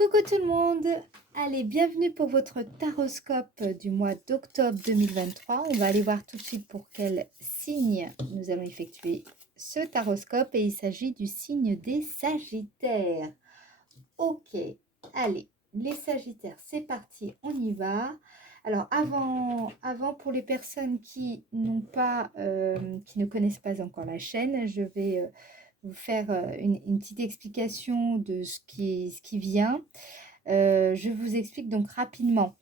Coucou tout le monde! Allez, bienvenue pour votre taroscope du mois d'octobre 2023. On va aller voir tout de suite pour quel signe nous allons effectuer ce taroscope et il s'agit du signe des Sagittaires. Ok, allez, les Sagittaires, c'est parti, on y va. Alors avant pour les personnes qui n'ont pas, qui ne connaissent pas encore la chaîne, je vais vous faire une petite explication de ce qui vient. Je vous explique donc rapidement.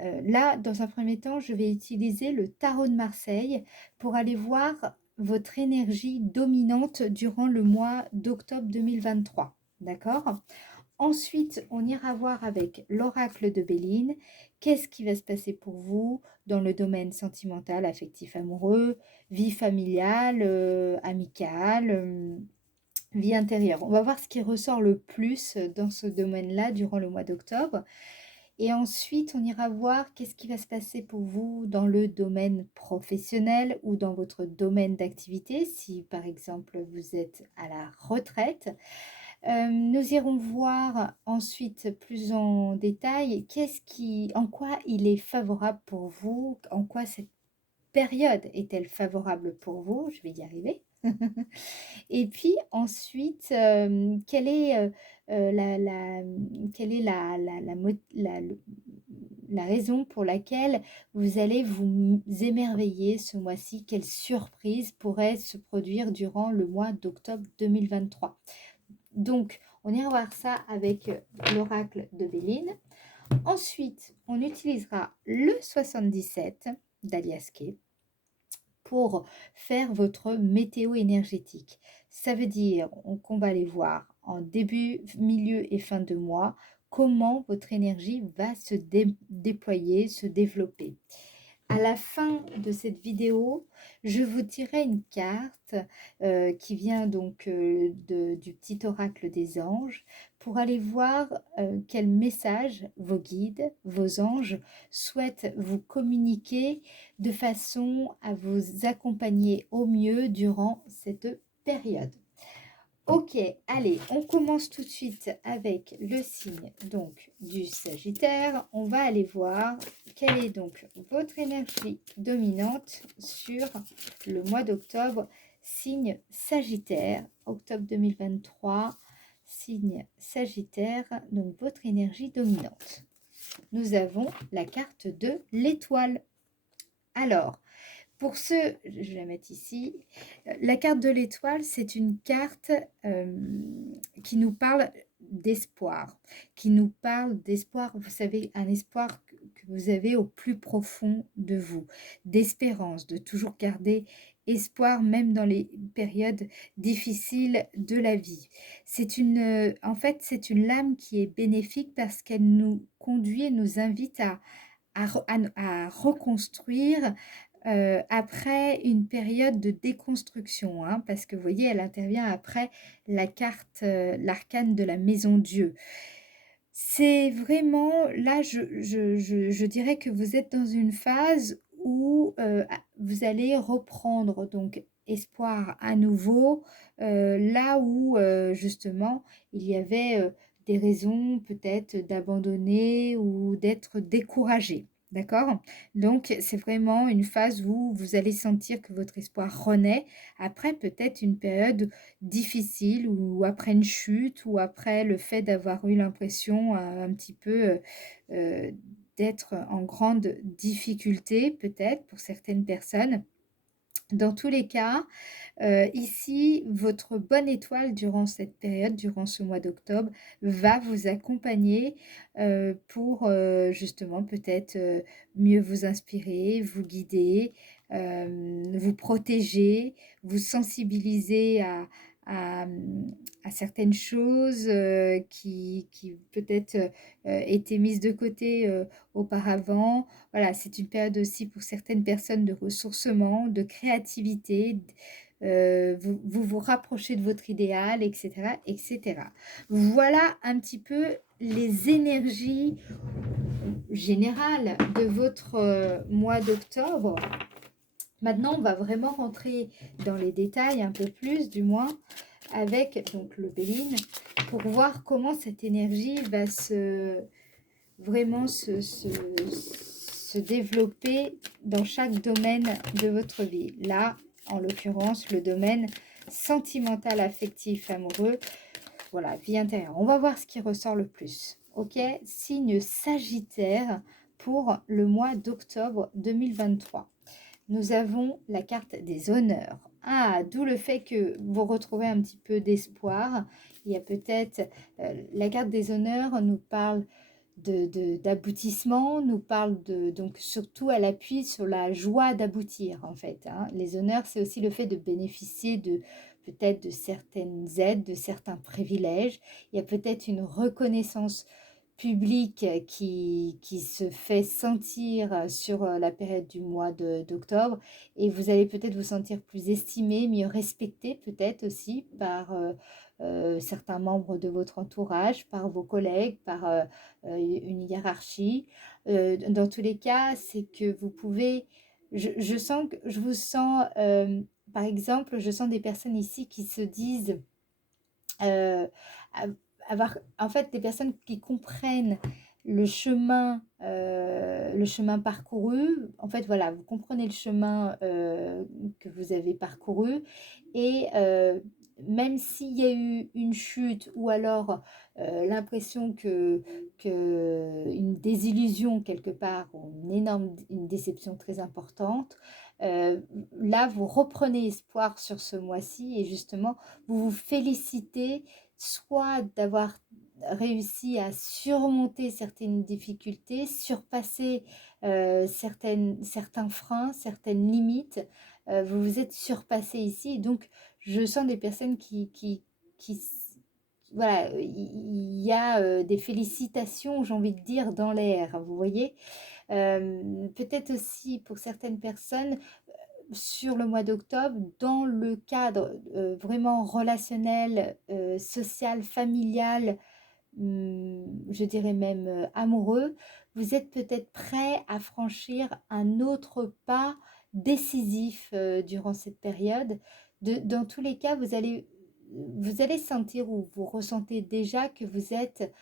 Là, dans un premier temps, je vais utiliser le tarot de Marseille pour aller voir votre énergie dominante durant le mois d'octobre 2023. D'accord? Ensuite, on ira voir avec l'oracle de Béline, qu'est-ce qui va se passer pour vous dans le domaine sentimental, affectif, amoureux, vie familiale, amicale, vie intérieure. On va voir ce qui ressort le plus dans ce domaine-là durant le mois d'octobre. Et ensuite, on ira voir qu'est-ce qui va se passer pour vous dans le domaine professionnel ou dans votre domaine d'activité, si par exemple vous êtes à la retraite. Nous irons voir ensuite plus en détail en quoi il est favorable pour vous, en quoi cette période est-elle favorable pour vous, je vais y arriver. Et puis ensuite, quelle est la raison pour laquelle vous allez vous émerveiller ce mois-ci? Quelle surprise pourrait se produire durant le mois d'octobre 2023? Donc, on ira voir ça avec l'oracle de Béline. Ensuite, on utilisera le 77 d'Alias Kay pour faire votre météo énergétique. Ça veut dire qu'on va aller voir en début, milieu et fin de mois comment votre énergie va se déployer, se développer. À la fin de cette vidéo, je vous tirerai une carte qui vient donc du petit oracle des anges pour aller voir quel message vos guides, vos anges souhaitent vous communiquer de façon à vous accompagner au mieux durant cette période. Ok, allez, on commence tout de suite avec le signe donc du Sagittaire. On va aller voir quelle est donc votre énergie dominante sur le mois d'octobre, signe Sagittaire, octobre 2023, signe Sagittaire, donc votre énergie dominante. Nous avons la carte de l'étoile. Alors, pour ceux, je vais la mettre ici, la carte de l'étoile, c'est une carte qui nous parle d'espoir, vous savez, un espoir que vous avez au plus profond de vous, d'espérance, de toujours garder espoir même dans les périodes difficiles de la vie. En fait, c'est une lame qui est bénéfique parce qu'elle nous conduit et nous invite à reconstruire après une période de déconstruction, hein, parce que vous voyez, elle intervient après la carte, l'arcane de la maison Dieu. C'est vraiment, là, je dirais que vous êtes dans une phase où vous allez reprendre donc espoir à nouveau, là où justement il y avait des raisons peut-être d'abandonner ou d'être découragé. D'accord? Donc, c'est vraiment une phase où vous allez sentir que votre espoir renaît après peut-être une période difficile ou après une chute ou après le fait d'avoir eu l'impression un petit peu d'être en grande difficulté peut-être pour certaines personnes. Dans tous les cas, ici, votre bonne étoile durant cette période, durant ce mois d'octobre, va vous accompagner pour justement peut-être mieux vous inspirer, vous guider, vous protéger, vous sensibiliser à certaines choses qui peut-être étaient mises de côté auparavant. Voilà, c'est une période aussi pour certaines personnes de ressourcement, de créativité, vous rapprochez de votre idéal, etc., etc. Voilà un petit peu les énergies générales de votre mois d'octobre. Maintenant, on va vraiment rentrer dans les détails un peu plus, du moins. avec donc le Béline pour voir comment cette énergie va vraiment se développer dans chaque domaine de votre vie. Là, en l'occurrence, le domaine sentimental, affectif, amoureux, voilà, vie intérieure. On va voir ce qui ressort le plus. Ok, signe Sagittaire pour le mois d'octobre 2023. Nous avons la carte des honneurs. Ah, d'où le fait que vous retrouvez un petit peu d'espoir. Il y a peut-être la carte des honneurs nous parle d'aboutissement, nous parle donc surtout elle appuie sur la joie d'aboutir en fait. Hein. Les honneurs, c'est aussi le fait de bénéficier de peut-être de certaines aides, de certains privilèges. Il y a peut-être une reconnaissance public qui se fait sentir sur la période du mois d'octobre et vous allez peut-être vous sentir plus estimé, mieux respecté peut-être aussi par certains membres de votre entourage, par vos collègues, par une hiérarchie. Dans tous les cas, c'est que vous pouvez, je sens que je vous sens, par exemple, je sens des personnes ici qui se disent euh, avoir en fait des personnes qui comprennent le chemin parcouru. En fait, voilà, vous comprenez le chemin que vous avez parcouru et même s'il y a eu une chute ou alors l'impression que une désillusion quelque part, ou une déception très importante, euh, là vous reprenez espoir sur ce mois-ci et justement vous vous félicitez soit d'avoir réussi à surmonter certaines difficultés, surpasser certains freins, certaines limites. Vous vous êtes surpassé ici. Et donc, je sens des personnes qui voilà, il y a des félicitations, j'ai envie de dire, dans l'air, vous voyez. Peut-être aussi pour certaines personnes, sur le mois d'octobre, dans le cadre vraiment relationnel, social, familial, je dirais même amoureux, vous êtes peut-être prêt à franchir un autre pas décisif durant cette période. Dans tous les cas, vous allez sentir ou vous ressentez déjà que vous êtes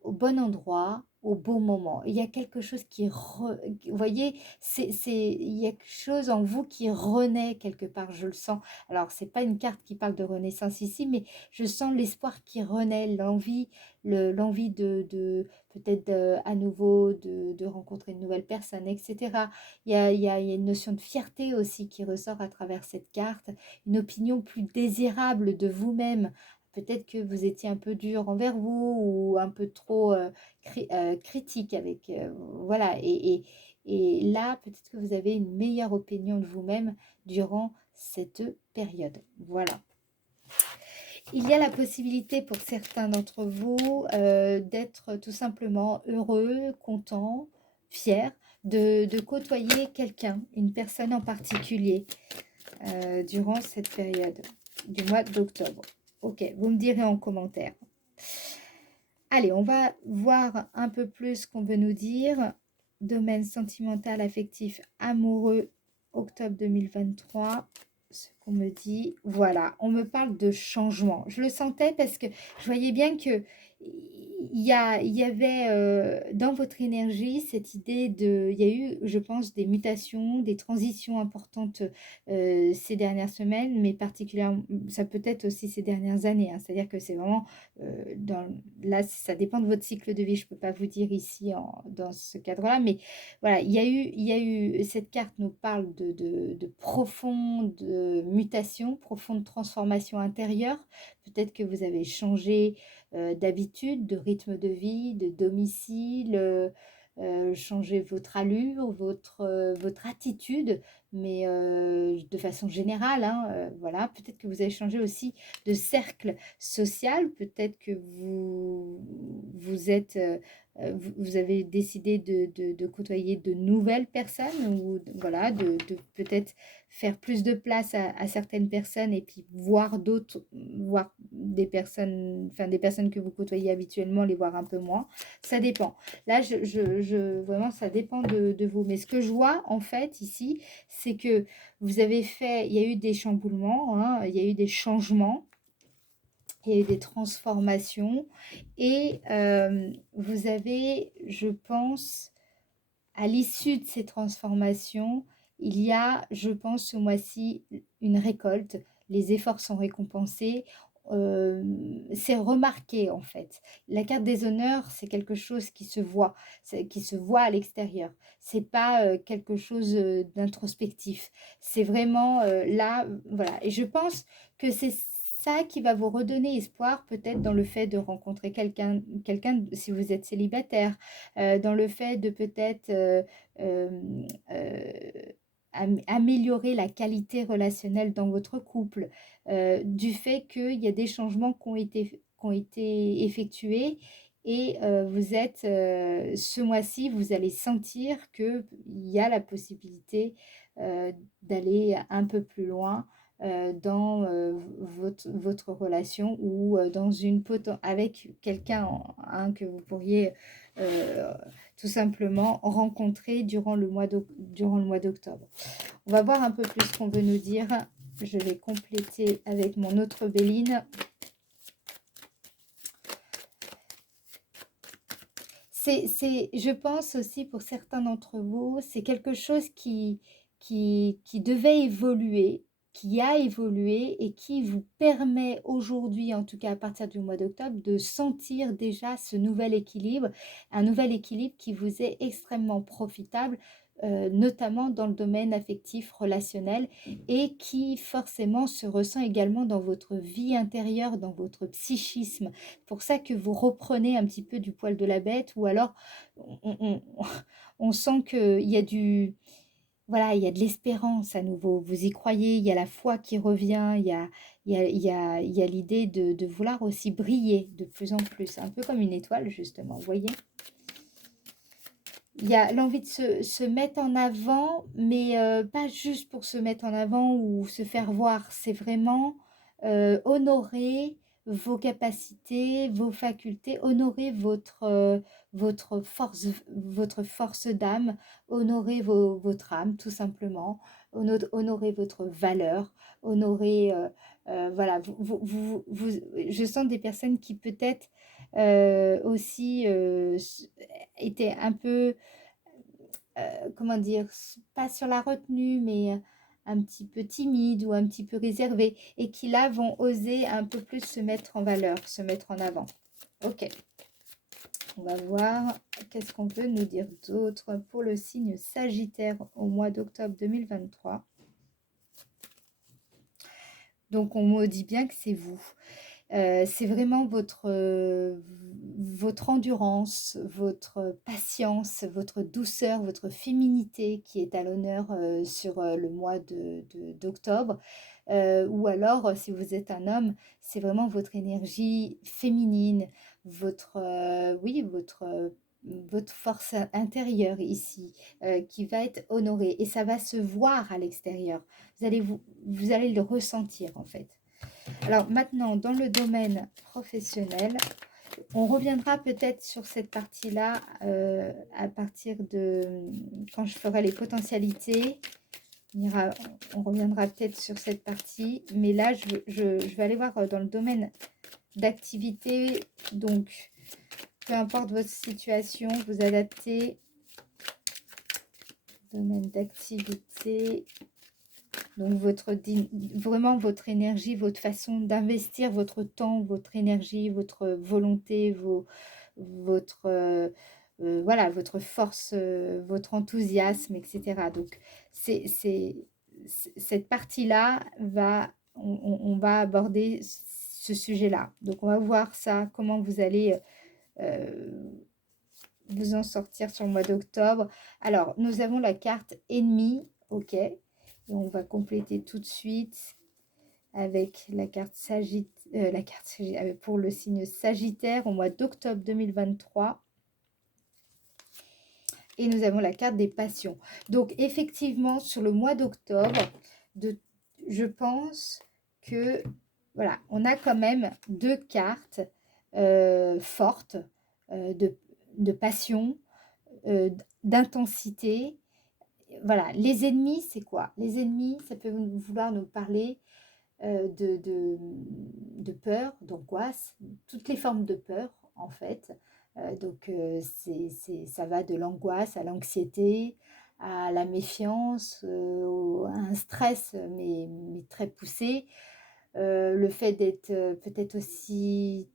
au bon endroit, au bon moment. Il y a quelque chose vous voyez, il y a quelque chose en vous qui renaît quelque part, je le sens. Alors, c'est pas une carte qui parle de renaissance ici, mais je sens l'espoir qui renaît, l'envie peut-être à nouveau de rencontrer une nouvelle personne, etc. Il y a une notion de fierté aussi qui ressort à travers cette carte, une opinion plus désirable de vous-même. Peut-être que vous étiez un peu dur envers vous ou un peu trop critique avec... voilà, et là, peut-être que vous avez une meilleure opinion de vous-même durant cette période. Voilà. Il y a la possibilité pour certains d'entre vous d'être tout simplement heureux, content, fier de côtoyer quelqu'un, une personne en particulier durant cette période du mois d'octobre. Ok, vous me direz en commentaire. Allez, on va voir un peu plus ce qu'on veut nous dire. Domaine sentimental, affectif, amoureux, octobre 2023. Ce qu'on me dit, voilà, on me parle de changement. Je le sentais parce que je voyais bien que il y avait dans votre énergie cette idée il y a eu, je pense, des mutations, des transitions importantes ces dernières semaines, mais particulièrement, ça peut être aussi ces dernières années. Hein. C'est-à-dire que c'est vraiment, là, ça dépend de votre cycle de vie. Je ne peux pas vous dire ici dans ce cadre-là, mais voilà, il y a eu, cette carte nous parle de profonde mutation, profonde transformation intérieure. Peut-être que vous avez changé d'habitude, de rythme de vie, de domicile, changer votre allure, votre attitude, mais de façon générale, hein, voilà, peut-être que vous avez changé aussi de cercle social, peut-être que vous êtes, vous avez décidé de côtoyer de nouvelles personnes ou voilà, de peut-être faire plus de place à certaines personnes et puis voir d'autres, voir des personnes, enfin des personnes que vous côtoyez habituellement, les voir un peu moins. Ça dépend. Là, vraiment, ça dépend de vous. Mais ce que je vois en fait ici, c'est que vous avez fait, il y a eu des chamboulements, hein, il y a eu des changements. Il y a eu des transformations et vous avez, je pense, à l'issue de ces transformations, il y a, je pense, ce mois-ci, une récolte. Les efforts sont récompensés. C'est remarqué en fait. La carte des honneurs, c'est quelque chose qui se voit, qui se voit à l'extérieur. C'est pas quelque chose d'introspectif. C'est vraiment là, voilà. Et je pense que c'est ça qui va vous redonner espoir, peut-être dans le fait de rencontrer si vous êtes célibataire, dans le fait de peut-être euh, euh, améliorer la qualité relationnelle dans votre couple, du fait qu'il y a des changements qui ont été effectués et vous êtes, ce mois-ci, vous allez sentir qu'il y a la possibilité d'aller un peu plus loin dans votre relation ou avec quelqu'un hein, que vous pourriez euh, tout simplement rencontrer durant le mois d'octobre. On va voir un peu plus ce qu'on veut nous dire. Je vais compléter avec mon autre Béline. Je pense aussi pour certains d'entre vous, c'est quelque chose qui devait évoluer, qui a évolué et qui vous permet aujourd'hui, en tout cas à partir du mois d'octobre, de sentir déjà ce nouvel équilibre, un nouvel équilibre qui vous est extrêmement profitable, notamment dans le domaine affectif, relationnel, et qui forcément se ressent également dans votre vie intérieure, dans votre psychisme. Pour ça que vous reprenez un petit peu du poil de la bête, ou alors on sent qu'il y a voilà, il y a de l'espérance à nouveau. Vous y croyez, il y a la foi qui revient, il y a l'idée de vouloir aussi briller de plus en plus, un peu comme une étoile justement, vous voyez. Il y a l'envie de se mettre en avant, mais pas juste pour se mettre en avant ou se faire voir. C'est vraiment honorer vos capacités, vos facultés, honorer votre force d'âme, honorer votre âme tout simplement, honorer votre valeur, honorer, voilà, je sens des personnes qui peut-être aussi étaient un peu comment dire, pas sur la retenue, mais un petit peu timide ou un petit peu réservé, et qui là vont oser un peu plus se mettre en valeur, se mettre en avant. Ok, on va voir qu'est-ce qu'on peut nous dire d'autre pour le signe Sagittaire au mois d'octobre 2023. Donc on me dit bien que c'est vous. C'est vraiment votre endurance, votre patience, votre douceur, votre féminité qui est à l'honneur sur le mois d'octobre. Ou alors, si vous êtes un homme, c'est vraiment votre énergie féminine, oui, votre force intérieure ici qui va être honorée. Et ça va se voir à l'extérieur. Vous allez le ressentir en fait. Alors maintenant, dans le domaine professionnel, on reviendra peut-être sur cette partie-là à partir de quand je ferai les potentialités. On reviendra peut-être sur cette partie, mais là, je vais aller voir dans le domaine d'activité. Donc, peu importe votre situation, vous adaptez. Domaine d'activité. Donc, vraiment votre énergie, votre façon d'investir votre temps, votre énergie, votre volonté, votre, voilà, votre force, votre enthousiasme, etc. Donc, cette partie-là, on va aborder ce sujet-là. Donc, on va voir ça, comment vous allez vous en sortir sur le mois d'octobre. Alors, nous avons la carte ennemi, ok. Et on va compléter tout de suite avec la carte pour le signe Sagittaire au mois d'octobre 2023. Et nous avons la carte des passions. Donc, effectivement, sur le mois d'octobre, je pense que, voilà, on a quand même deux cartes fortes de passion, d'intensité. Voilà, les ennemis, c'est quoi? Les ennemis, ça peut vouloir nous parler de peur, d'angoisse, toutes les formes de peur en fait. Donc ça va de l'angoisse à l'anxiété, à la méfiance, à un stress mais très poussé. Le fait d'être peut-être aussi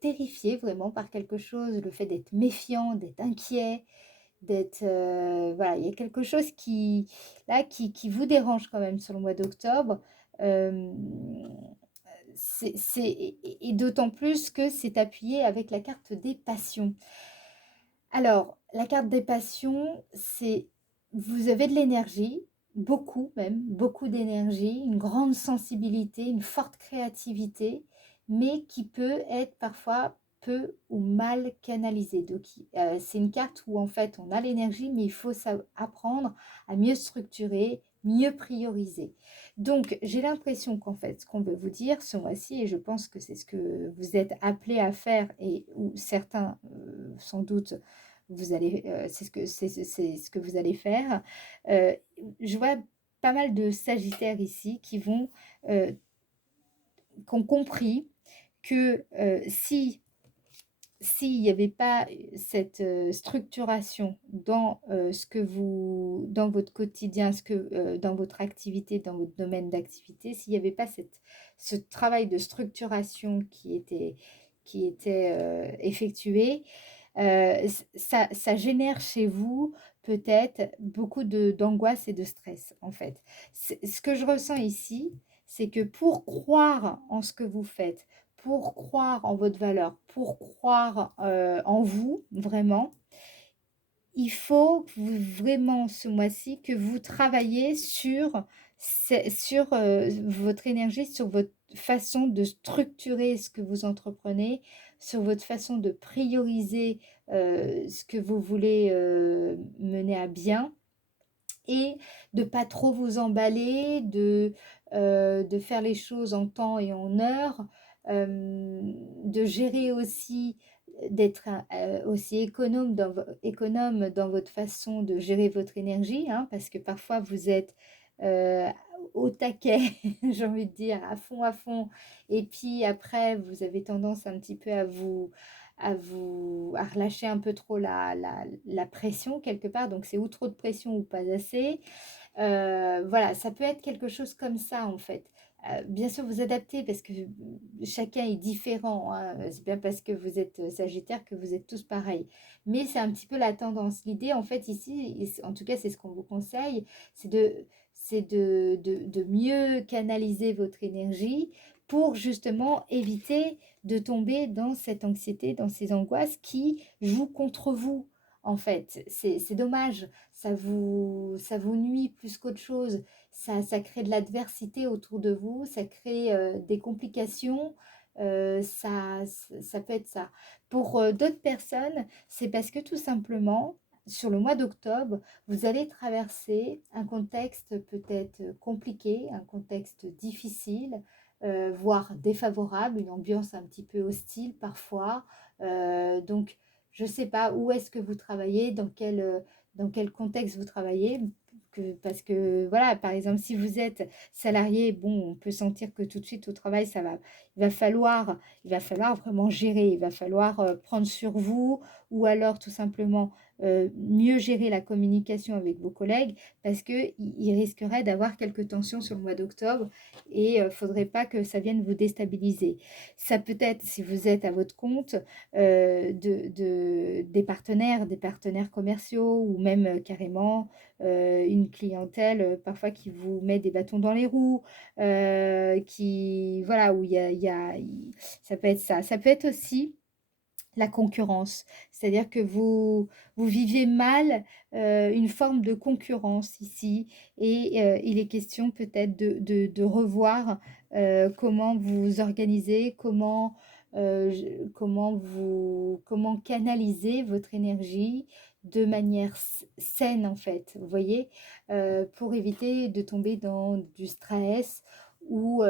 terrifié vraiment par quelque chose, le fait d'être méfiant, d'être inquiet, d'être voilà, il y a quelque chose qui là qui vous dérange quand même sur le mois d'octobre. Hem, c'est et d'autant plus que c'est appuyé avec la carte des passions. Alors, la carte des passions, c'est vous avez de l'énergie, beaucoup même, beaucoup d'énergie, une grande sensibilité, une forte créativité, mais qui peut être parfois peu ou mal canalisée. Donc, c'est une carte où en fait on a l'énergie, mais il faut apprendre à mieux structurer, mieux prioriser. Donc, j'ai l'impression qu'en fait, ce qu'on veut vous dire ce mois-ci, et je pense que c'est ce que vous êtes appelés à faire, et ou certains sans doute vous allez, c'est ce que vous allez faire. Heu, je vois pas mal de sagittaires ici heu, qui ont compris que, s'il n'y avait pas cette, structuration dans votre quotidien, dans votre activité, dans votre domaine d'activité, s'il n'y avait pas ce travail de structuration qui était, effectué, ça génère chez vous peut-être beaucoup d'angoisse et de stress, en fait. Ce que je ressens ici, c'est que pour croire en ce que vous faites, pour croire en votre valeur, pour croire, en vous, vraiment, il faut que vraiment ce mois-ci que vous travaillez sur votre énergie, sur votre façon de structurer ce que vous entreprenez, sur votre façon de prioriser, ce que vous voulez, mener à bien, et de pas trop vous emballer, de faire les choses en temps et en heure, de gérer aussi, d'être aussi économe dans votre façon de gérer votre énergie, hein, parce que parfois vous êtes euh, au taquet, j'ai envie de dire, à fond, et puis après vous avez tendance un petit peu à relâcher un peu trop la pression quelque part, donc c'est ou trop de pression ou pas assez. Voilà, ça peut être quelque chose comme ça en fait. Bien sûr, vous adaptez parce que chacun est différent, hein. C'est bien parce que vous êtes Sagittaire que vous êtes tous pareils. Mais c'est un petit peu la tendance. L'idée en fait ici, en tout cas c'est ce qu'on vous conseille, c'est de mieux canaliser votre énergie pour justement éviter de tomber dans cette anxiété, dans ces angoisses qui jouent contre vous. En fait, c'est dommage, ça vous nuit plus qu'autre chose. Ça crée de l'adversité autour de vous, ça crée des complications. Ça peut être ça. Pour d'autres personnes, c'est parce que tout simplement, sur le mois d'octobre, vous allez traverser un contexte peut-être compliqué, un contexte difficile, voire défavorable, une ambiance un petit peu hostile parfois. Donc, je ne sais pas où est-ce que vous travaillez, dans quel contexte vous travaillez. Parce que voilà, par exemple, si vous êtes salarié, bon, on peut sentir que tout de suite au travail, il va falloir vraiment gérer, il va falloir prendre sur vous, ou alors tout simplement mieux gérer la communication avec vos collègues, parce qu'il risquerait d'avoir quelques tensions sur le mois d'octobre, et il ne faudrait pas que ça vienne vous déstabiliser. Ça peut être, si vous êtes à votre compte, des partenaires commerciaux, ou même carrément une clientèle parfois qui vous met des bâtons dans les roues, voilà, où ça peut être ça. Ça peut être aussi la concurrence, c'est-à-dire que vous vivez mal une forme de concurrence ici, et il est question peut-être de revoir comment vous organisez, comment canaliser votre énergie de manière saine en fait, vous voyez, pour éviter de tomber dans du stress ou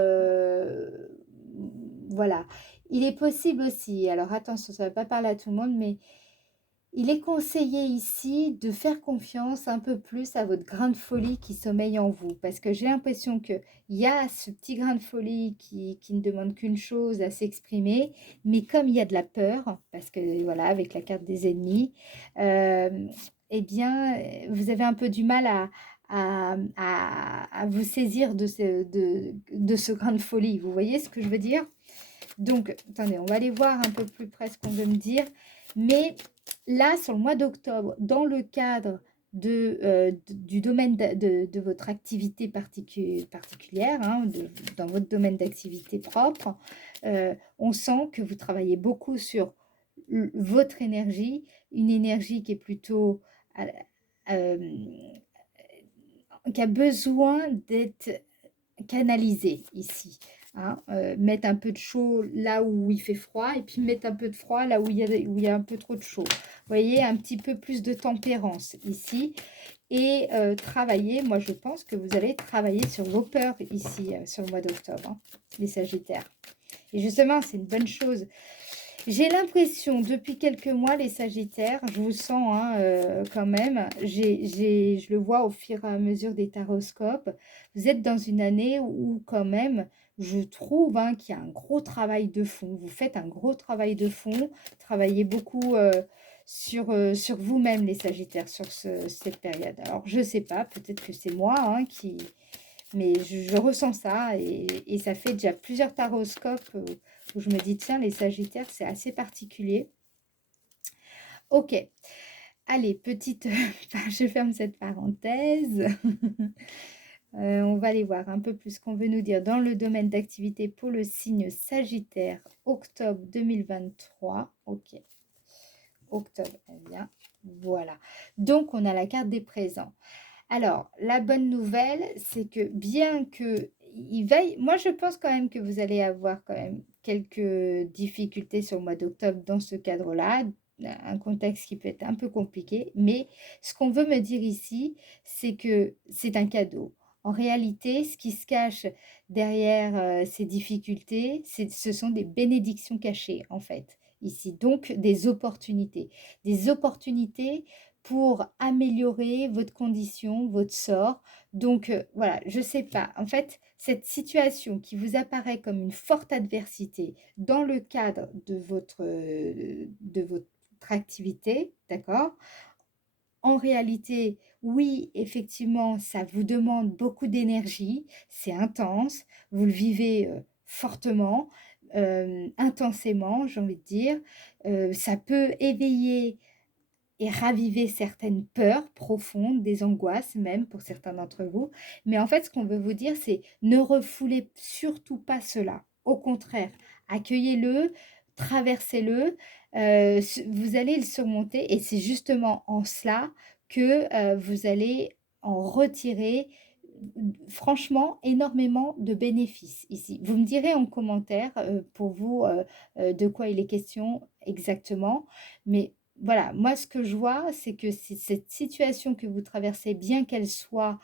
voilà. Il est possible aussi, alors attention, ça ne va pas parler à tout le monde, mais Il est conseillé ici de faire confiance un peu plus à votre grain de folie qui sommeille en vous, parce que j'ai l'impression qu'il y a ce petit grain de folie qui ne demande qu'une chose, à s'exprimer, mais comme il y a de la peur, parce que voilà, avec la carte des ennemis, euh, eh bien, vous avez un peu du mal à vous saisir de ce grain de folie. Vous voyez ce que je veux dire? Donc, attendez, on va aller voir un peu plus près ce qu'on veut me dire. Mais là, sur le mois d'octobre, dans le cadre du domaine de votre activité particulière, hein, dans votre domaine d'activité propre, on sent que vous travaillez beaucoup sur votre énergie, une énergie qui est plutôt... euh, qui a besoin d'être canalisée ici. Hein, mettre un peu de chaud là où il fait froid et puis mettre un peu de froid là où il y a un peu trop de chaud. Vous voyez, un petit peu plus de tempérance ici. Et travailler, moi je pense que vous allez travailler sur vos peurs ici, sur le mois d'octobre, hein, les Sagittaires. Et justement, c'est une bonne chose. J'ai l'impression, depuis quelques mois, les Sagittaires, je vous sens hein, quand même, je le vois au fur et à mesure des taroscopes, vous êtes dans une année où quand même, je trouve hein, qu'il y a un gros travail de fond. Vous faites un gros travail de fond, travaillez beaucoup sur vous-même, les Sagittaires, sur cette période. Alors, je ne sais pas, peut-être que c'est moi hein, qui... Mais je ressens ça et ça fait déjà plusieurs taroscopes où je me dis, tiens, les Sagittaires, c'est assez particulier. Ok, allez, petite... je ferme cette parenthèse. On va aller voir un peu plus ce qu'on veut nous dire dans le domaine d'activité pour le signe Sagittaire, octobre 2023. Ok, octobre, eh bien, voilà. Donc, on a la carte des présents. Alors, la bonne nouvelle, c'est que bien que il veille, moi je pense quand même que vous allez avoir quand même quelques difficultés sur le mois d'octobre dans ce cadre-là, un contexte qui peut être un peu compliqué, mais ce qu'on veut me dire ici, c'est que c'est un cadeau. En réalité, ce qui se cache derrière ces difficultés, ce sont des bénédictions cachées en fait, ici, donc des opportunités pour améliorer votre condition, votre sort. Donc voilà, je ne sais pas. En fait, cette situation qui vous apparaît comme une forte adversité dans le cadre de votre activité, d'accord? En réalité, oui, effectivement, ça vous demande beaucoup d'énergie, c'est intense, vous le vivez fortement, intensément, j'ai envie de dire. Ça peut éveiller et raviver certaines peurs profondes, des angoisses même pour certains d'entre vous. Mais en fait, ce qu'on veut vous dire, c'est ne refoulez surtout pas cela. Au contraire, accueillez-le, traversez-le, vous allez le surmonter et c'est justement en cela que vous allez en retirer franchement énormément de bénéfices ici. Vous me direz en commentaire pour vous de quoi il est question exactement, mais voilà, moi ce que je vois, c'est que cette situation que vous traversez, bien qu'elle soit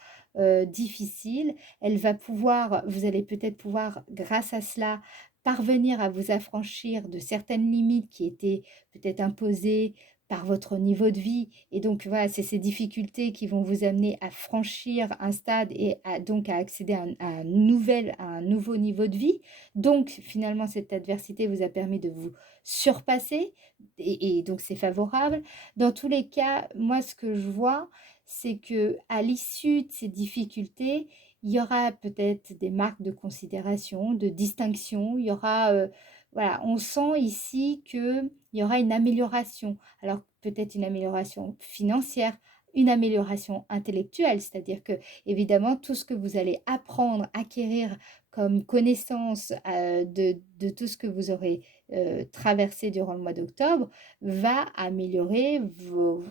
difficile, elle va pouvoir, vous allez peut-être pouvoir, grâce à cela, parvenir à vous affranchir de certaines limites qui étaient peut-être imposées par votre niveau de vie. Et donc, voilà, c'est ces difficultés qui vont vous amener à franchir un stade et donc à accéder à un nouveau niveau de vie. Donc, finalement, cette adversité vous a permis de vous surpasser et donc c'est favorable. Dans tous les cas, moi, ce que je vois, c'est que à l'issue de ces difficultés, il y aura peut-être des marques de considération, de distinction. Il y aura, voilà, on sent ici qu'il y aura une amélioration. Alors peut-être une amélioration financière, une amélioration intellectuelle, c'est-à-dire que évidemment tout ce que vous allez apprendre, acquérir comme connaissance de tout ce que vous aurez traversé durant le mois d'octobre va améliorer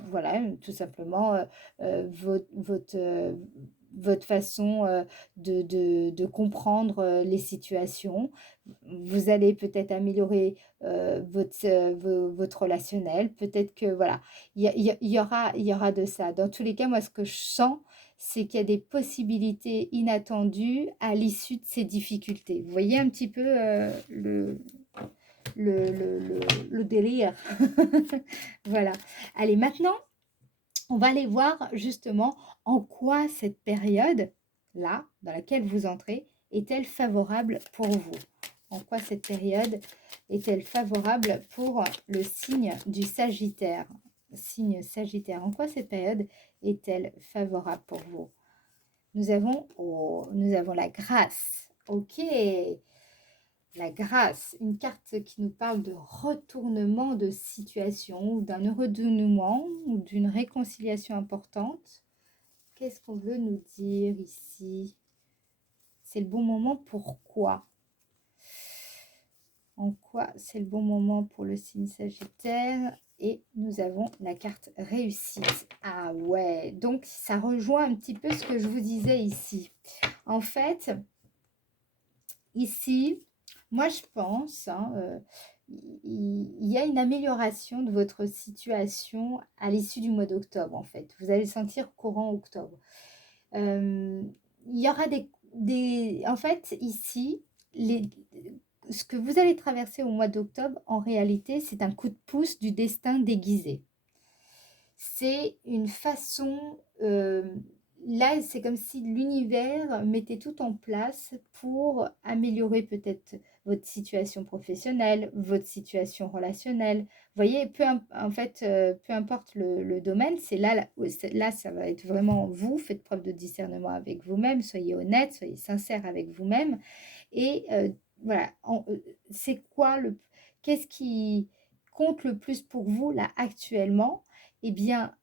voilà, tout simplement votre façon de comprendre les situations. Vous allez peut-être améliorer votre relationnel. Peut-être que, voilà, il y aura de ça. Dans tous les cas, moi, ce que je sens, c'est qu'il y a des possibilités inattendues à l'issue de ces difficultés. Vous voyez un petit peu le délire. Voilà. Allez, maintenant, on va aller voir justement en quoi cette période-là, dans laquelle vous entrez, est-elle favorable pour vous? En quoi cette période est-elle favorable pour le signe du Sagittaire? Signe Sagittaire, en quoi cette période est-elle favorable pour vous? Nous avons la grâce. Ok, la grâce, une carte qui nous parle de retournement de situation, ou d'un heureux dénouement, ou d'une réconciliation importante. Qu'est-ce qu'on veut nous dire ici? C'est le bon moment, pourquoi? En quoi c'est le bon moment pour le signe Sagittaire? Et nous avons la carte réussite. Ah ouais, donc ça rejoint un petit peu ce que je vous disais ici. En fait, ici, moi je pense, hein, il y a une amélioration de votre situation à l'issue du mois d'octobre en fait. Vous allez le sentir courant octobre. Euh, il y aura en fait, ici, ce que vous allez traverser au mois d'octobre, en réalité, c'est un coup de pouce du destin déguisé. C'est une façon, là, c'est comme si l'univers mettait tout en place pour améliorer peut-être votre situation professionnelle, votre situation relationnelle. Vous voyez, en fait, peu importe le domaine, c'est là, ça va être vraiment vous, faites preuve de discernement avec vous-même, soyez honnête, soyez sincère avec vous-même. Et voilà, c'est quoi qu'est-ce qui compte le plus pour vous là actuellement? Eh bien,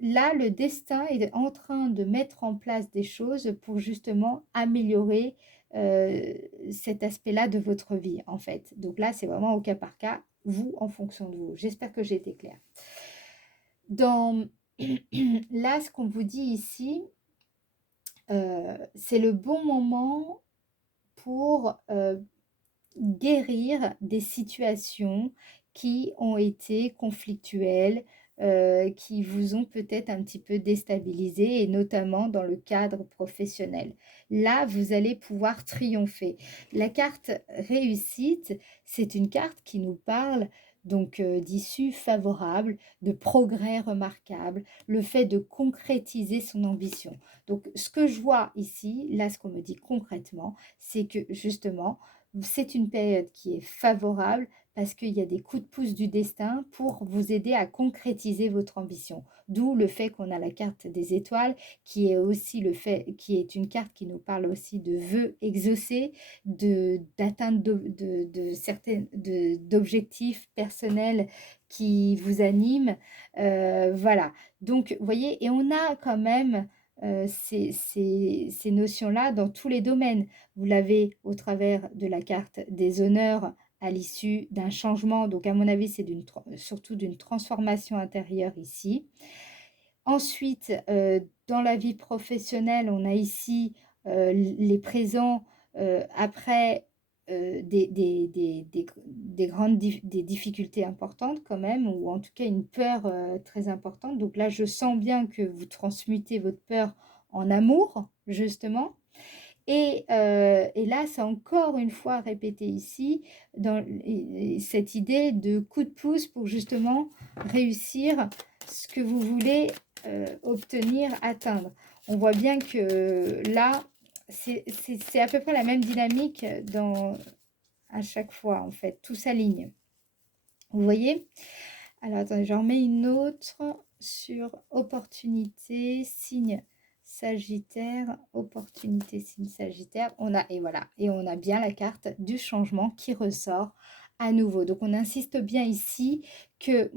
là, le destin est en train de mettre en place des choses pour justement améliorer cet aspect-là de votre vie, en fait. Donc là, c'est vraiment au cas par cas, vous, en fonction de vous. J'espère que j'ai été claire. Dans là, ce qu'on vous dit ici, c'est le bon moment pour guérir des situations qui ont été conflictuelles, qui vous ont peut-être un petit peu déstabilisé, et notamment dans le cadre professionnel. Là, vous allez pouvoir triompher. La carte réussite, c'est une carte qui nous parle donc d'issue favorable, de progrès remarquable, le fait de concrétiser son ambition. Donc, ce que je vois ici, là, ce qu'on me dit concrètement, c'est que justement, c'est une période qui est favorable parce qu'il y a des coups de pouce du destin pour vous aider à concrétiser votre ambition. D'où le fait qu'on a la carte des étoiles, qui est aussi qui est une carte qui nous parle aussi de vœux exaucés, d'atteinte d'objectifs personnels qui vous animent. Voilà. Donc, vous voyez, et on a quand même ces notions-là dans tous les domaines. Vous l'avez au travers de la carte des honneurs à l'issue d'un changement. Donc, à mon avis, c'est surtout d'une transformation intérieure ici. Ensuite, dans la vie professionnelle, on a ici les présents après des difficultés importantes quand même, ou en tout cas une peur très importante. Donc là, je sens bien que vous transmutez votre peur en amour, justement. Et là, c'est encore une fois répété ici, cette idée de coup de pouce pour justement réussir ce que vous voulez obtenir, atteindre. On voit bien que là, c'est à peu près la même dynamique à chaque fois, en fait. Tout s'aligne. Vous voyez? Alors, attendez, j'en remets une autre sur opportunité, signe Sagittaire, opportunité, signe Sagittaire. Et on a bien la carte du changement qui ressort à nouveau. Donc, on insiste bien ici que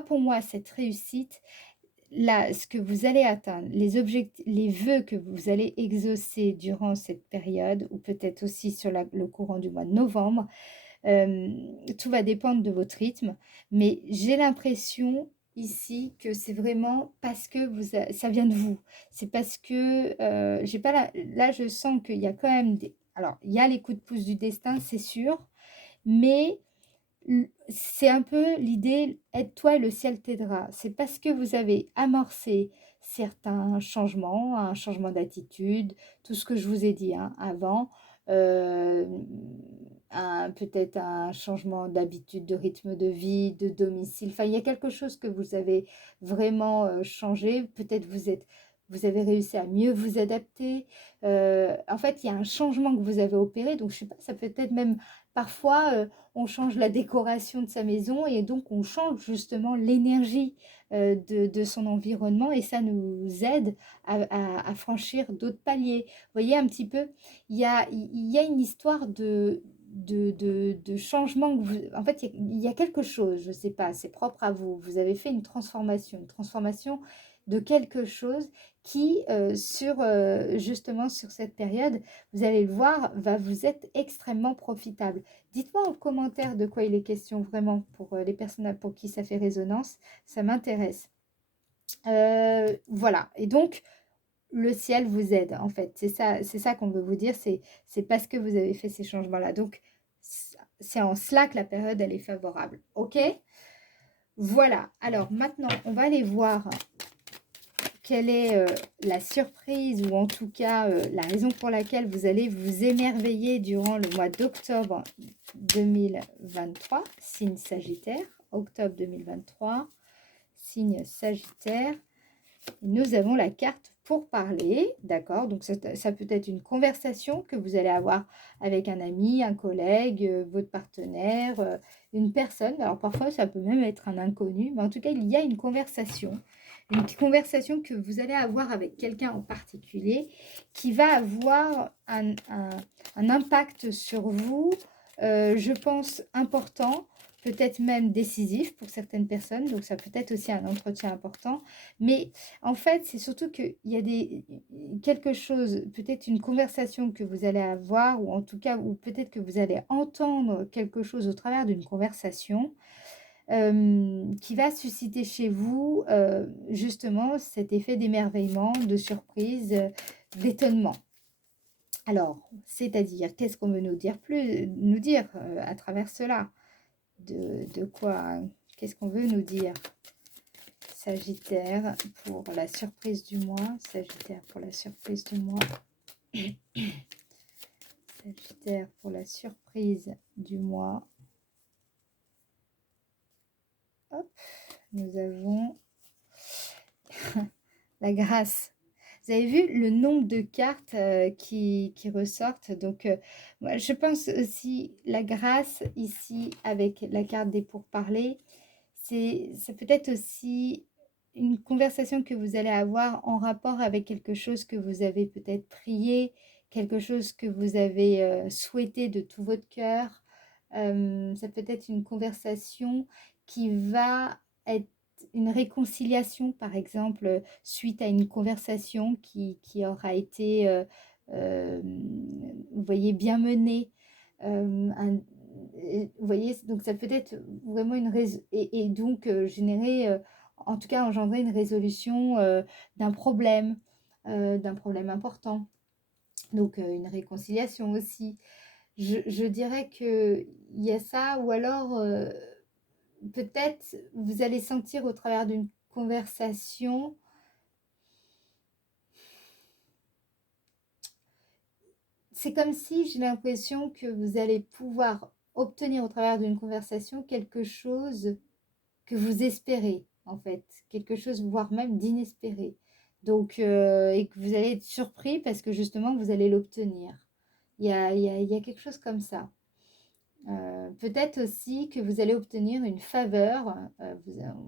pour moi, cette réussite, là, ce que vous allez atteindre, les vœux que vous allez exaucer durant cette période, ou peut-être aussi sur le courant du mois de novembre, tout va dépendre de votre rythme, mais j'ai l'impression ici que c'est vraiment parce que ça vient de vous. C'est parce que j'ai pas là, je sens qu'il y a quand même alors, il y a les coups de pouce du destin, c'est sûr, mais c'est un peu l'idée, aide-toi et le ciel t'aidera. C'est parce que vous avez amorcé certains changements, un changement d'attitude, tout ce que je vous ai dit hein, avant, euh, peut-être un changement d'habitude, de rythme de vie, de domicile. Enfin, il y a quelque chose que vous avez vraiment changé. Peut-être vous avez réussi à mieux vous adapter. En fait, il y a un changement que vous avez opéré. Donc, je sais pas, ça peut être même parfois, on change la décoration de sa maison et donc on change justement l'énergie de son environnement et ça nous aide à franchir d'autres paliers. Vous voyez un petit peu, il y a une histoire de changement que en fait, il y a quelque chose, je ne sais pas, c'est propre à vous. Vous avez fait une transformation de quelque chose qui, justement, sur cette période, vous allez le voir, va vous être extrêmement profitable. Dites-moi en commentaire de quoi il est question vraiment pour les personnes pour qui ça fait résonance, ça m'intéresse. Voilà, et donc, le ciel vous aide, en fait. C'est ça qu'on veut vous dire, c'est parce que vous avez fait ces changements-là. Donc, c'est en cela que la période, elle est favorable. OK? Voilà. Alors, maintenant, on va aller voir quelle est la surprise ou en tout cas la raison pour laquelle vous allez vous émerveiller durant le mois d'octobre 2023, signe Sagittaire. Octobre 2023, signe Sagittaire. Nous avons la carte pour parler, d'accord? Donc, ça peut être une conversation que vous allez avoir avec un ami, un collègue, votre partenaire, une personne. Alors, parfois, ça peut même être un inconnu, mais en tout cas, il y a une conversation que vous allez avoir avec quelqu'un en particulier qui va avoir un impact sur vous, je pense, important, peut-être même décisif pour certaines personnes. Donc, ça peut être aussi un entretien important. Mais en fait, c'est surtout qu'il y a quelque chose, peut-être une conversation que vous allez avoir, ou en tout cas, ou peut-être que vous allez entendre quelque chose au travers d'une conversation qui va susciter chez vous justement cet effet d'émerveillement, de surprise, d'étonnement. Alors, c'est-à-dire, qu'est-ce qu'on veut nous dire à travers cela? De quoi? Qu'est-ce qu'on veut nous dire? Sagittaire pour la surprise du mois. Sagittaire pour la surprise du mois. Sagittaire pour la surprise du mois. Hop, nous avons la grâce. Vous avez vu le nombre de cartes qui ressortent. Donc, moi, je pense aussi la grâce ici avec la carte des pourparlers. Ça peut être aussi une conversation que vous allez avoir en rapport avec quelque chose que vous avez peut-être prié, quelque chose que vous avez souhaité de tout votre cœur. Ça peut être une conversation qui va être une réconciliation, par exemple, suite à une conversation qui aura été, vous voyez, bien menée. Vous voyez, donc ça peut être vraiment une raison, et donc générer, en tout cas engendrer une résolution d'un problème important. Donc une réconciliation aussi. Je dirais qu'il y a ça, ou alors peut-être vous allez sentir au travers d'une conversation, c'est comme si j'ai l'impression que vous allez pouvoir obtenir au travers d'une conversation quelque chose que vous espérez, en fait, quelque chose, voire même d'inespéré. Donc, et que vous allez être surpris parce que justement, vous allez l'obtenir. Il y a quelque chose comme ça. Peut-être aussi que vous allez obtenir une faveur.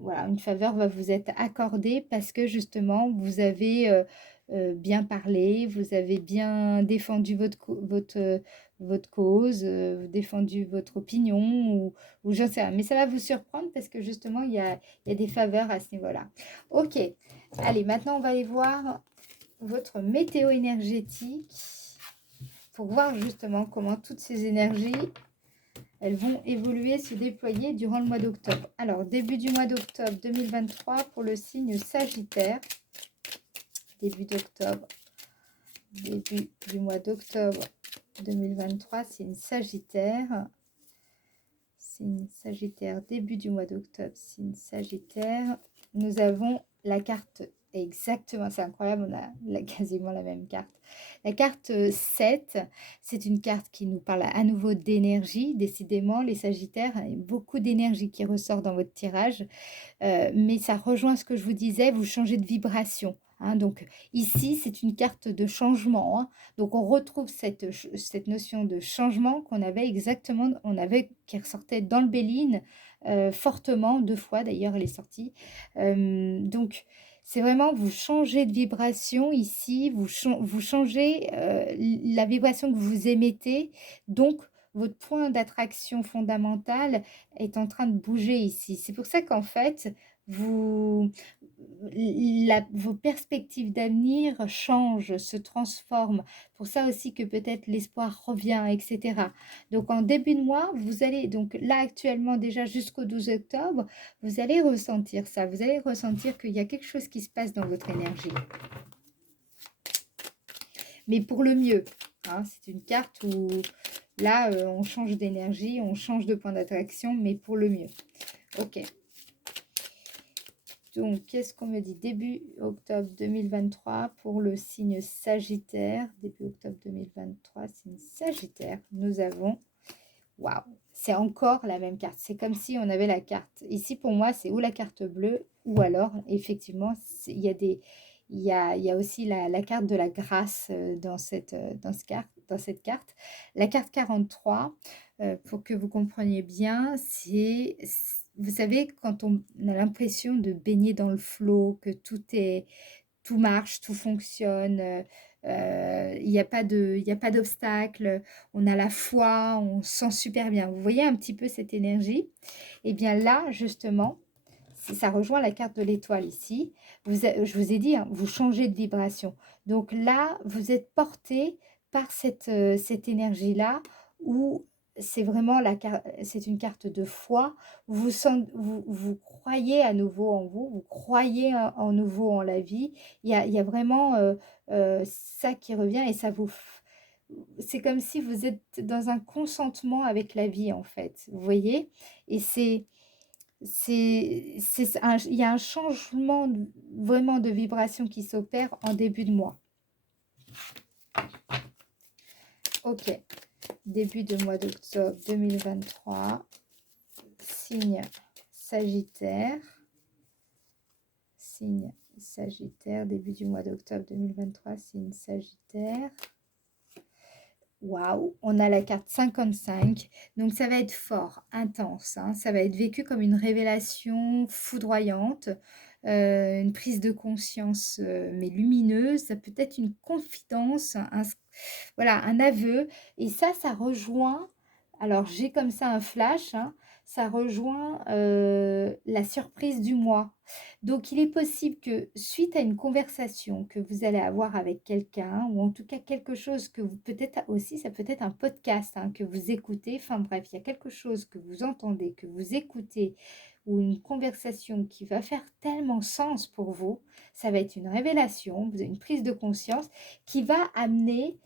Voilà, une faveur va vous être accordée parce que justement, vous avez bien parlé, vous avez bien défendu votre cause, défendu votre opinion, ou j'en sais rien. Mais ça va vous surprendre parce que justement, il y a des faveurs à ce niveau-là. Ok, allez, maintenant, on va aller voir votre météo énergétique pour voir justement comment toutes ces énergies elles vont évoluer, se déployer durant le mois d'octobre. Alors, début du mois d'octobre 2023 pour le signe Sagittaire. Début du mois d'octobre 2023, signe Sagittaire. Signe Sagittaire, début du mois d'octobre, signe Sagittaire. Nous avons la carte Exactement, c'est incroyable, on a quasiment la même carte. La carte 7, c'est une carte qui nous parle à nouveau d'énergie. Décidément, les Sagittaires, il y a beaucoup d'énergie qui ressort dans votre tirage. Mais ça rejoint ce que je vous disais, vous changez de vibration. Hein. Donc ici, c'est une carte de changement. Hein. Donc on retrouve cette notion de changement qu'on avait exactement, qui ressortait dans le Béline fortement, 2 fois d'ailleurs elle est sortie. Donc c'est vraiment, vous changez de vibration ici, vous changez la vibration que vous émettez. Donc votre point d'attraction fondamental est en train de bouger ici. C'est pour ça qu'en fait, vous, vos perspectives d'avenir changent, se transforment. Pour ça aussi que peut-être l'espoir revient, etc. Donc en début de mois, vous allez, donc là actuellement déjà jusqu'au 12 octobre, vous allez ressentir ça. Vous allez ressentir qu'il y a quelque chose qui se passe dans votre énergie. Mais pour le mieux. Hein, c'est une carte où là, on change d'énergie, on change de point d'attraction, mais pour le mieux. Ok. Donc, qu'est-ce qu'on me dit? Début octobre 2023 pour le signe Sagittaire. Début octobre 2023, signe Sagittaire. Nous avons... Waouh! C'est encore la même carte. C'est comme si on avait la carte. Ici, pour moi, c'est ou la carte bleue, ou alors, effectivement, il y a des... il y a aussi la carte de la grâce dans cette carte. La carte 43, pour que vous compreniez bien, c'est, vous savez, quand on a l'impression de baigner dans le flot, que tout marche, tout fonctionne, il n'y a pas d'obstacle, on a la foi, on se sent super bien. Vous voyez un petit peu cette énergie? Et bien là, justement, ça rejoint la carte de l'étoile ici. Je vous ai dit, hein, vous changez de vibration. Donc là, vous êtes porté par cette énergie-là où c'est vraiment c'est une carte de foi. Vous croyez à nouveau en vous, vous croyez en nouveau en la vie. Il y a vraiment ça qui revient et c'est comme si vous êtes dans un consentement avec la vie en fait. Vous voyez? Et il y a un changement vraiment de vibration qui s'opère en début de mois. Ok, début de mois d'octobre 2023, signe Sagittaire, début du mois d'octobre 2023, signe Sagittaire. Waouh, on a la carte 55, donc ça va être fort, intense, hein. Ça va être vécu comme une révélation foudroyante, une prise de conscience mais lumineuse, ça peut être une confidence, voilà, un aveu, et ça rejoint, alors j'ai comme ça un flash, hein, ça rejoint la surprise du mois. Donc, il est possible que suite à une conversation que vous allez avoir avec quelqu'un, ou en tout cas quelque chose que vous peut-être aussi, ça peut être un podcast hein, que vous écoutez, enfin bref, il y a quelque chose que vous entendez, que vous écoutez, ou une conversation qui va faire tellement sens pour vous, ça va être une révélation, vous avez une prise de conscience qui va amener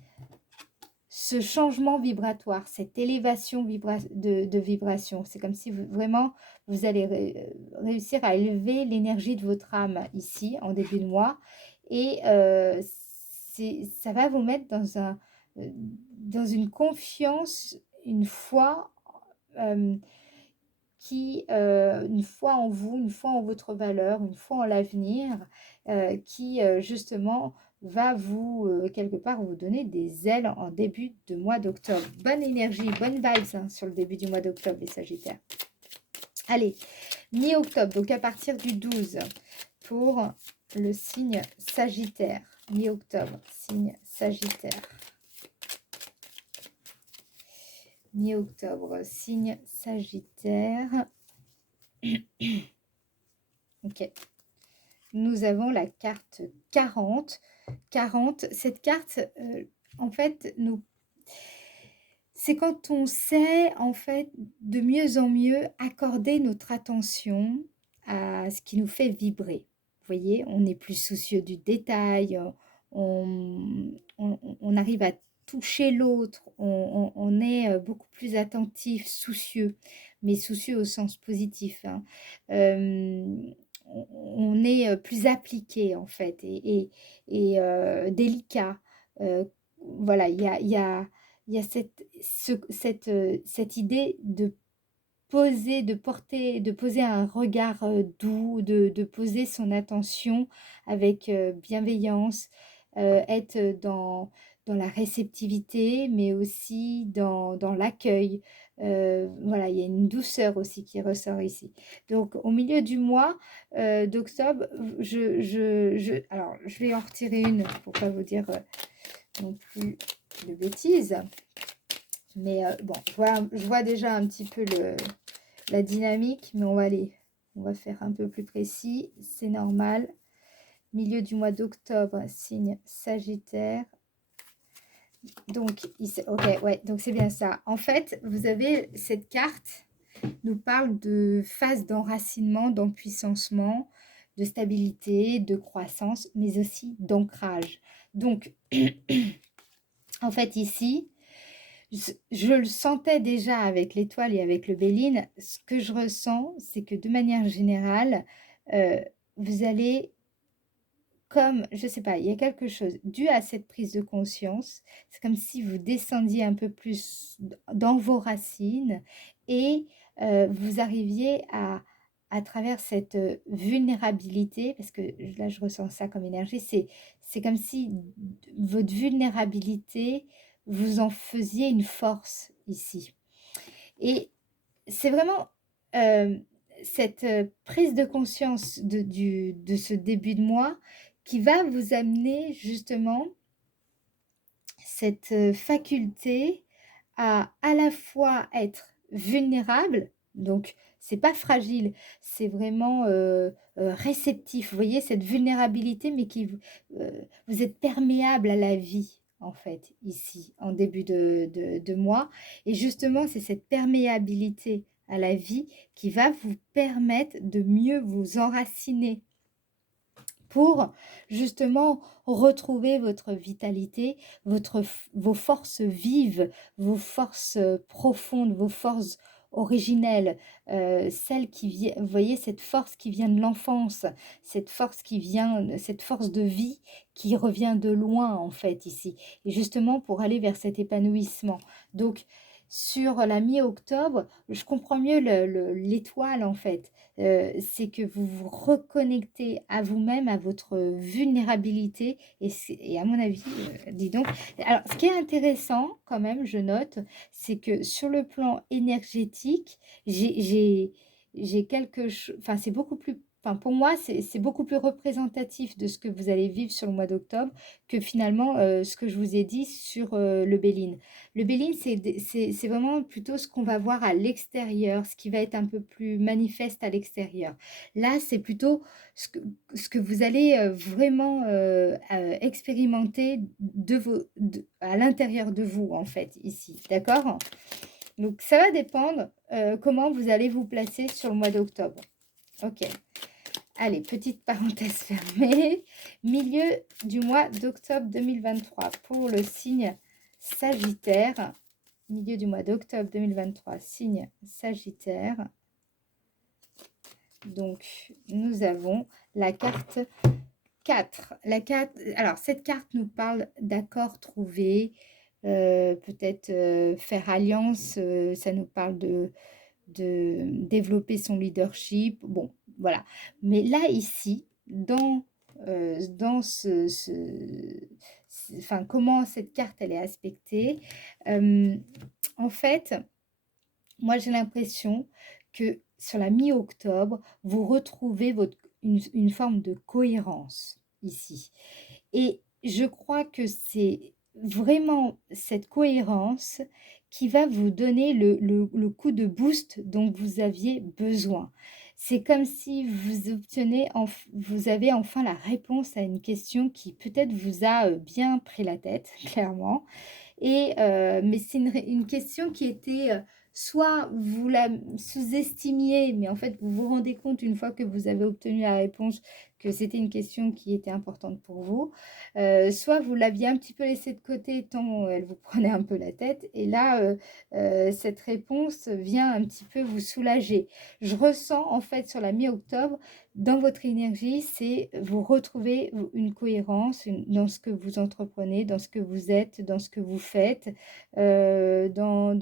ce changement vibratoire, cette élévation de vibration. C'est comme si vraiment vous allez réussir à élever l'énergie de votre âme ici en début de mois, et ça va vous mettre dans une confiance, une foi, euh, une foi en vous, une foi en votre valeur, une foi en l'avenir, qui justement va vous, quelque part, vous donner des ailes en début de mois d'octobre. Bonne énergie, bonne vibes hein, sur le début du mois d'octobre, les Sagittaires. Allez, mi-octobre, donc à partir du 12, pour le signe Sagittaire. Mi-octobre, signe Sagittaire. Mi-octobre, signe Sagittaire. Ok. Nous avons la carte 40. 40, cette carte, en fait, c'est quand on sait, en fait, de mieux en mieux accorder notre attention à ce qui nous fait vibrer. Vous voyez, on est plus soucieux du détail, on arrive à toucher l'autre, on est beaucoup plus attentif, soucieux, mais soucieux au sens positif. Hein. On on est plus appliqué en fait et délicat. Voilà, il y a cette idée de poser un regard doux, de poser son attention avec bienveillance, être dans la réceptivité, mais aussi dans l'accueil. Voilà, il y a une douceur aussi qui ressort ici. Donc, au milieu du mois d'octobre, alors, je vais en retirer une pour pas vous dire non plus de bêtises. Mais bon, je vois déjà un petit peu la dynamique, mais on va faire un peu plus précis, c'est normal. Milieu du mois d'octobre, signe Sagittaire. Donc, ok, ouais, donc c'est bien ça. En fait, vous avez cette carte, nous parle de phase d'enracinement, d'empuissancement, de stabilité, de croissance, mais aussi d'ancrage. Donc, en fait, ici, je le sentais déjà avec l'étoile et avec le Béline. Ce que je ressens, c'est que de manière générale, euh, vous allez, comme, je sais pas, il y a quelque chose dû à cette prise de conscience. C'est comme si vous descendiez un peu plus dans vos racines et vous arriviez à travers cette vulnérabilité, parce que là, je ressens ça comme énergie, c'est comme si votre vulnérabilité, vous en faisiez une force ici. Et c'est vraiment cette prise de conscience de ce début de mois qui va vous amener justement cette faculté à la fois être vulnérable, donc c'est pas fragile, c'est vraiment réceptif. Vous voyez cette vulnérabilité, mais vous êtes perméable à la vie en fait ici en début de mois. Et justement, c'est cette perméabilité à la vie qui va vous permettre de mieux vous enraciner pour justement retrouver votre vitalité, vos forces vives, vos forces profondes, vos forces originelles, celles qui viennent, vous voyez, cette force qui vient de l'enfance, cette force de vie qui revient de loin en fait ici, et justement pour aller vers cet épanouissement. Donc, sur la mi-octobre, je comprends mieux l'étoile en fait. C'est que vous vous reconnectez à vous-même, à votre vulnérabilité et à mon avis, dis donc. Alors, ce qui est intéressant quand même, je note, c'est que sur le plan énergétique, j'ai quelque chose, enfin, c'est beaucoup plus, enfin, pour moi, c'est beaucoup plus représentatif de ce que vous allez vivre sur le mois d'octobre que finalement ce que je vous ai dit sur le Béline. Le Béline, c'est vraiment plutôt ce qu'on va voir à l'extérieur, ce qui va être un peu plus manifeste à l'extérieur. Là, c'est plutôt ce que vous allez vraiment expérimenter à l'intérieur de vous, en fait, ici. D'accord? Donc, ça va dépendre comment vous allez vous placer sur le mois d'octobre. Ok. Allez, petite parenthèse fermée. Milieu du mois d'octobre 2023 pour le signe Sagittaire. Milieu du mois d'octobre 2023, signe Sagittaire. Donc, nous avons la carte 4. Alors, cette carte nous parle d'accords trouvés, peut-être faire alliance, ça nous parle de développer son leadership. Bon, voilà. Mais là, ici, dans enfin, comment cette carte, elle est aspectée, en fait, moi, j'ai l'impression que sur la mi-octobre, vous retrouvez une forme de cohérence ici. Et je crois que c'est vraiment cette cohérence qui va vous donner le coup de boost dont vous aviez besoin. C'est comme si vous avez enfin la réponse à une question qui peut-être vous a bien pris la tête, clairement. Mais c'est une question qui était, soit vous la sous-estimiez, mais en fait, vous vous rendez compte une fois que vous avez obtenu la réponse que c'était une question qui était importante pour vous, soit vous l'aviez un petit peu laissée de côté tant elle vous prenait un peu la tête et là, cette réponse vient un petit peu vous soulager. Je ressens en fait sur la mi-octobre, dans votre énergie, c'est vous retrouver une cohérence dans ce que vous entreprenez, dans ce que vous êtes, dans ce que vous faites, dans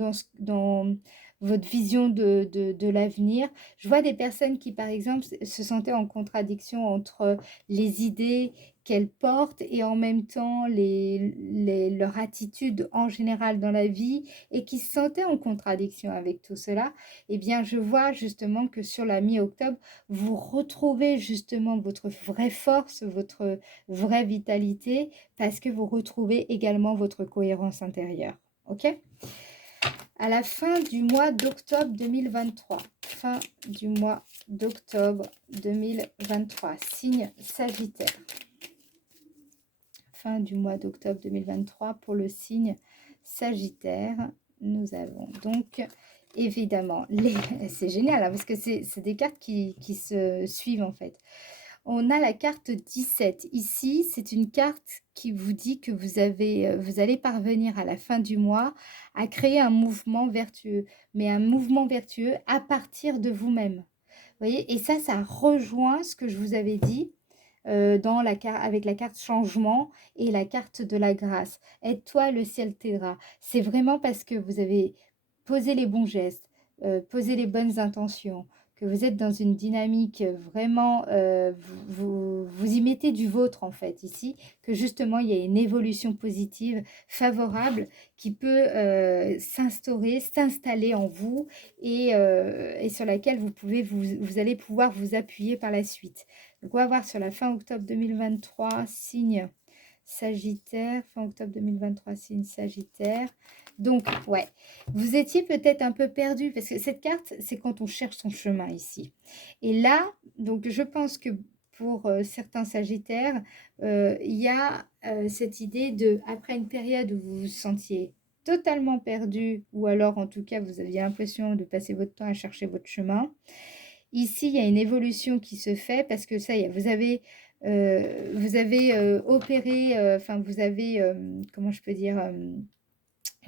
votre vision de l'avenir. Je vois des personnes qui, par exemple, se sentaient en contradiction entre les idées qu'elles portent et en même temps leur attitude en général dans la vie et qui se sentaient en contradiction avec tout cela. Eh bien, je vois justement que sur la mi-octobre, vous retrouvez justement votre vraie force, votre vraie vitalité parce que vous retrouvez également votre cohérence intérieure. OK? À la fin du mois d'octobre 2023, fin du mois d'octobre 2023, signe Sagittaire. Fin du mois d'octobre 2023 pour le signe Sagittaire. Nous avons donc évidemment, c'est génial hein, parce que c'est des cartes qui se suivent en fait. On a la carte 17. Ici, c'est une carte qui vous dit que vous allez parvenir à la fin du mois à créer un mouvement vertueux, mais un mouvement vertueux à partir de vous-même. Vous voyez, et ça rejoint ce que je vous avais dit avec la carte changement et la carte de la grâce. Aide-toi, le ciel t'aidera. C'est vraiment parce que vous avez posé les bons gestes, posé les bonnes intentions, que vous êtes dans une dynamique vraiment, vous y mettez du vôtre en fait ici, que justement il y a une évolution positive, favorable, qui peut s'installer en vous et sur laquelle vous allez pouvoir vous appuyer par la suite. Donc on va voir sur la fin octobre 2023, signe Sagittaire, fin octobre 2023, signe Sagittaire. Donc, ouais, vous étiez peut-être un peu perdu, parce que cette carte, c'est quand on cherche son chemin ici. Et là, donc je pense que pour certains Sagittaires, il y a cette idée de, après une période où vous vous sentiez totalement perdu, ou alors en tout cas, vous aviez l'impression de passer votre temps à chercher votre chemin. Ici, il y a une évolution qui se fait parce que ça y est, vous avez opéré, enfin, vous avez, comment je peux dire,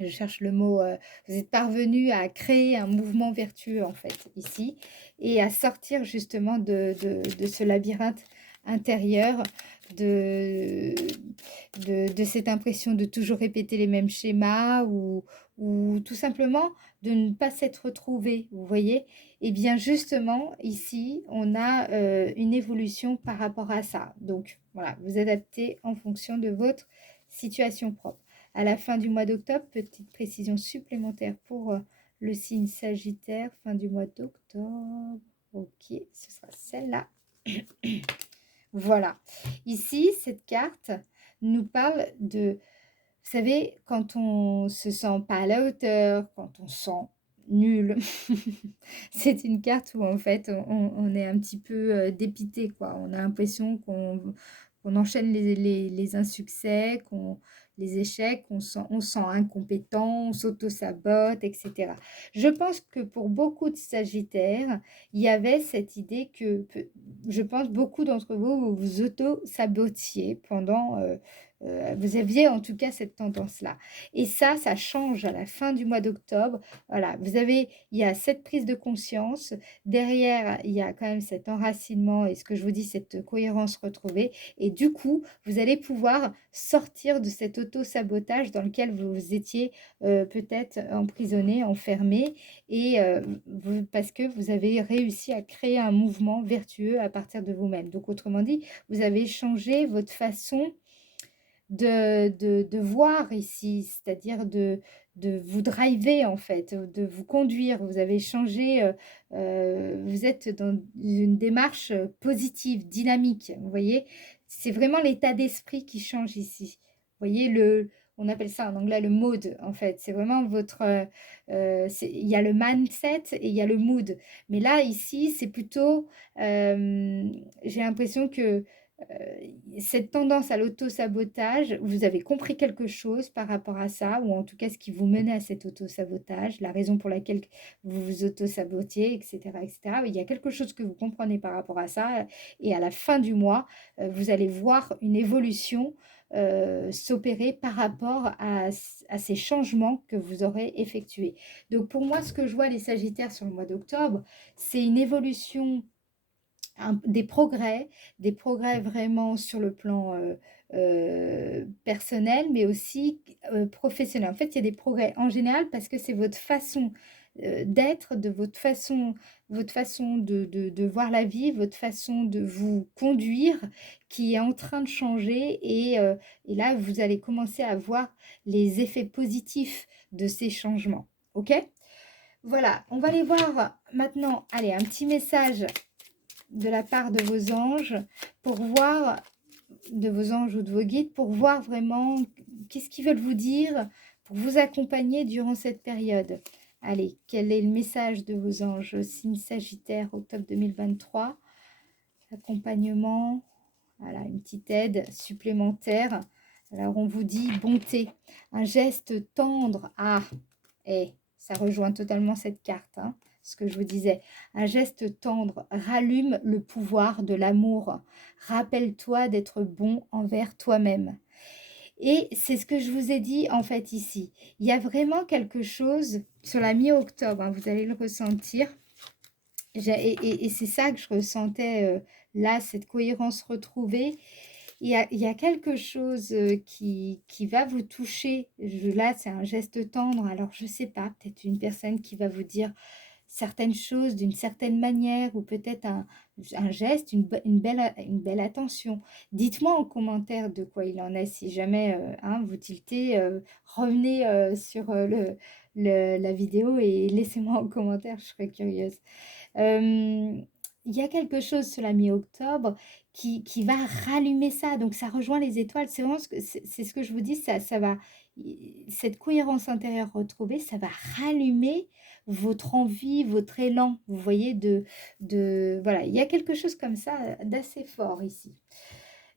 je cherche le mot, vous êtes parvenu à créer un mouvement vertueux en fait ici et à sortir justement de ce labyrinthe intérieur, de, de cette impression de toujours répéter les mêmes schémas ou tout simplement de ne pas s'être retrouvé, vous voyez? Et bien justement, ici, on a une évolution par rapport à ça. Donc voilà, vous adaptez en fonction de votre situation propre. À la fin du mois d'octobre, petite précision supplémentaire pour le signe Sagittaire, fin du mois d'octobre. Ok, ce sera celle-là. Voilà. Ici, cette carte nous parle de, vous savez, quand on se sent pas à la hauteur, quand on se sent nul, c'est une carte où en fait on est un petit peu dépité, quoi. On a l'impression qu'on enchaîne les insuccès, les échecs, on se sent incompétent, on s'auto-sabote, etc. Je pense que pour beaucoup de Sagittaires, il y avait cette idée que, je pense, beaucoup d'entre vous, vous vous auto-sabotiez pendant, vous aviez en tout cas cette tendance-là. Et ça change à la fin du mois d'octobre. Voilà, il y a cette prise de conscience. Derrière, il y a quand même cet enracinement et ce que je vous dis, cette cohérence retrouvée. Et du coup, vous allez pouvoir sortir de cet auto-sabotage dans lequel vous étiez peut-être emprisonné, enfermé, et parce que vous avez réussi à créer un mouvement vertueux à partir de vous-même. Donc, autrement dit, vous avez changé votre façon de voir ici, c'est-à-dire de vous driver en fait, de vous conduire. Vous avez changé, vous êtes dans une démarche positive, dynamique, vous voyez? C'est vraiment l'état d'esprit qui change ici. Vous voyez, on appelle ça en anglais le mood en fait. C'est vraiment votre, il y a le mindset et il y a le mood. Mais là, ici, c'est plutôt, j'ai l'impression que cette tendance à l'auto-sabotage, vous avez compris quelque chose par rapport à ça, ou en tout cas ce qui vous menait à cet auto-sabotage, la raison pour laquelle vous vous auto-sabotiez, etc., etc. Il y a quelque chose que vous comprenez par rapport à ça, et à la fin du mois, vous allez voir une évolution s'opérer par rapport à ces changements que vous aurez effectués. Donc pour moi, ce que je vois les Sagittaires sur le mois d'octobre, c'est une évolution des progrès vraiment sur le plan personnel, mais aussi professionnel. En fait, il y a des progrès en général parce que c'est votre façon d'être, de votre façon de voir la vie, votre façon de vous conduire qui est en train de changer et là, vous allez commencer à voir les effets positifs de ces changements. OK? Voilà, on va aller voir maintenant, allez, un petit message de la part de vos anges pour voir, de vos anges ou de vos guides, pour voir vraiment qu'est-ce qu'ils veulent vous dire pour vous accompagner durant cette période. Allez, quel est le message de vos anges? Signe Sagittaire, octobre 2023. Accompagnement, voilà, une petite aide supplémentaire. Alors, on vous dit bonté, un geste tendre. Ah, ça rejoint totalement cette carte, hein, ce que je vous disais. Un geste tendre rallume le pouvoir de l'amour. Rappelle-toi d'être bon envers toi-même. Et c'est ce que je vous ai dit en fait ici. Il y a vraiment quelque chose sur la mi-octobre, hein, vous allez le ressentir. Et c'est ça que je ressentais là, cette cohérence retrouvée. Il y a quelque chose qui va vous toucher. Là, c'est un geste tendre. Alors, je ne sais pas, peut-être une personne qui va vous dire certaines choses d'une certaine manière ou peut-être un geste, une belle attention. Dites-moi en commentaire de quoi il en est. Si jamais hein, vous tiltez, revenez sur la vidéo et laissez-moi en commentaire, je serais curieuse. Il y a quelque chose sur la mi-octobre qui va rallumer ça. Donc, ça rejoint les étoiles. C'est vraiment c'est ce que je vous dis, ça va, cette cohérence intérieure retrouvée, ça va rallumer votre envie, votre élan. Vous voyez, voilà, il y a quelque chose comme ça d'assez fort ici.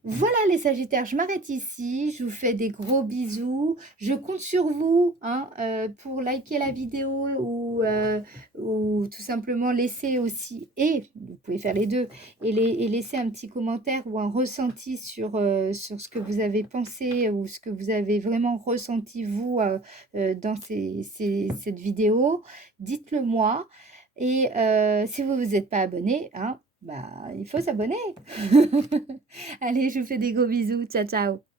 Voilà les Sagittaires, je m'arrête ici, je vous fais des gros bisous, je compte sur vous hein, pour liker la vidéo ou tout simplement laisser aussi, et vous pouvez faire les deux, et laisser un petit commentaire ou un ressenti sur ce que vous avez pensé ou ce que vous avez vraiment ressenti vous dans cette vidéo, dites-le moi. Et si vous vous êtes pas abonné, hein, bah, il faut s'abonner. Allez, je vous fais des gros bisous. Ciao, ciao.